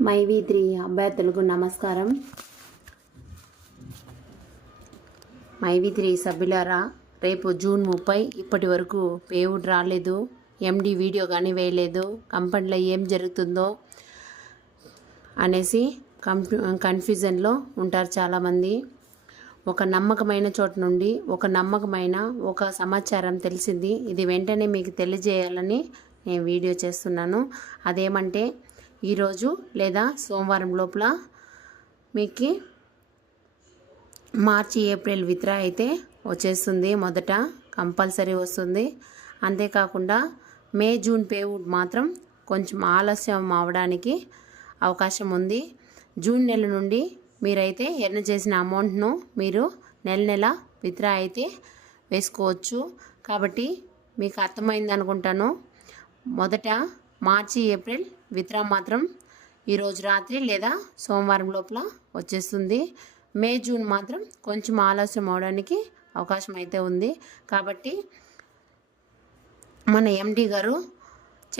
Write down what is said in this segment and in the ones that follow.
మైవి three అభ్యర్థులకు నమస్కారం. మైవి three సభ్యులారా రేపు జూన్ ముప్పై ఇప్పటి వరకు పేవుడ్ రాలేదు ఎండి వీడియో కానీ వేయలేదు కంపెనీలో ఏం జరుగుతుందో అనేసి కంఫ్యూ కన్ఫ్యూజన్లో ఉంటారు చాలామంది. ఒక నమ్మకమైన చోట నుండి ఒక నమ్మకమైన ఒక సమాచారం తెలిసింది. ఇది వెంటనే మీకు తెలియజేయాలని నేను వీడియో చేస్తున్నాను. అదేమంటే ఈరోజు లేదా సోమవారం లోపల మీకు మార్చి ఏప్రిల్ విత్రా అయితే వచ్చేస్తుంది. మొదట కంపల్సరీ వస్తుంది. అంతేకాకుండా మే జూన్ పేవుడ్ మాత్రం కొంచెం ఆలస్యం అవడానికి అవకాశం ఉంది. జూన్ నెల నుండి మీరైతే ఎర్న చేసిన అమౌంట్ను మీరు నెల నెల విత్డ్రా అయితే వేసుకోవచ్చు. కాబట్టి మీకు అర్థమైంది అనుకుంటాను. మొదట మార్చి ఏప్రిల్ విత్రా మాత్రం ఈరోజు రాత్రి లేదా సోమవారం లోపల వచ్చేస్తుంది. మే జూన్ మాత్రం కొంచెం ఆలస్యం అవడానికి అవకాశం అయితే ఉంది. కాబట్టి మన ఎండి గారు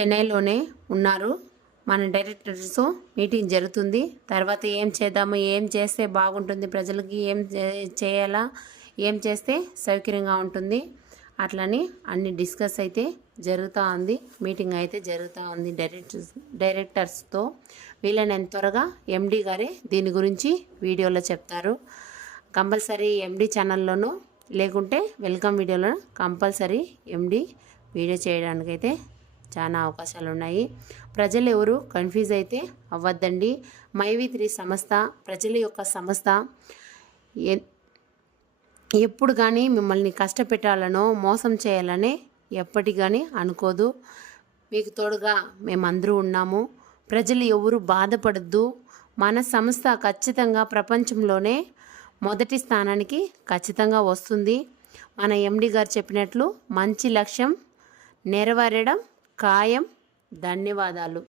చెన్నైలోనే ఉన్నారు. మన డైరెక్టర్స్తో మీటింగ్ జరుగుతుంది. తర్వాత ఏం చేద్దాము ఏం చేస్తే బాగుంటుంది ప్రజలకి ఏం చే- చేయాలా ఏం చేస్తే సౌకర్యంగా ఉంటుంది. అట్లని అన్ని డిస్కస్ అయితే జరుగుతూ ఉంది మీటింగ్ అయితే జరుగుతూ ఉంది డైరెక్టర్స్ డైరెక్టర్స్తో. వీళ్ళని త్వరగా ఎండి గారే దీని గురించి వీడియోలో చెప్తారు. కంపల్సరీ ఎండి ఛానల్లోనూ లేకుంటే వెల్కమ్ వీడియోలో కంపల్సరీ ఎండి వీడియో చేయడానికైతే చాలా అవకాశాలు ఉన్నాయి ప్రజలు ఎవరు కన్ఫ్యూజ్ అయితే అవ్వద్దండి. మైవి త్రీ సంస్థ ప్రజల యొక్క సంస్థ ఎప్పుడు కానీ మిమ్మల్ని కష్టపెట్టాలనో మోసం చేయాలనే ఎప్పటి కానీ అనుకోదు. మీకు తోడుగా మేమందరూ ఉన్నాము. ప్రజలు ఎవరు బాధపడద్దు. మన సంస్థ ఖచ్చితంగా ప్రపంచంలోనే మొదటి స్థానానికి ఖచ్చితంగా వస్తుంది. మన ఎండి గారు చెప్పినట్లు మంచి లక్ష్యం నెరవేరడం ఖాయం. ధన్యవాదాలు.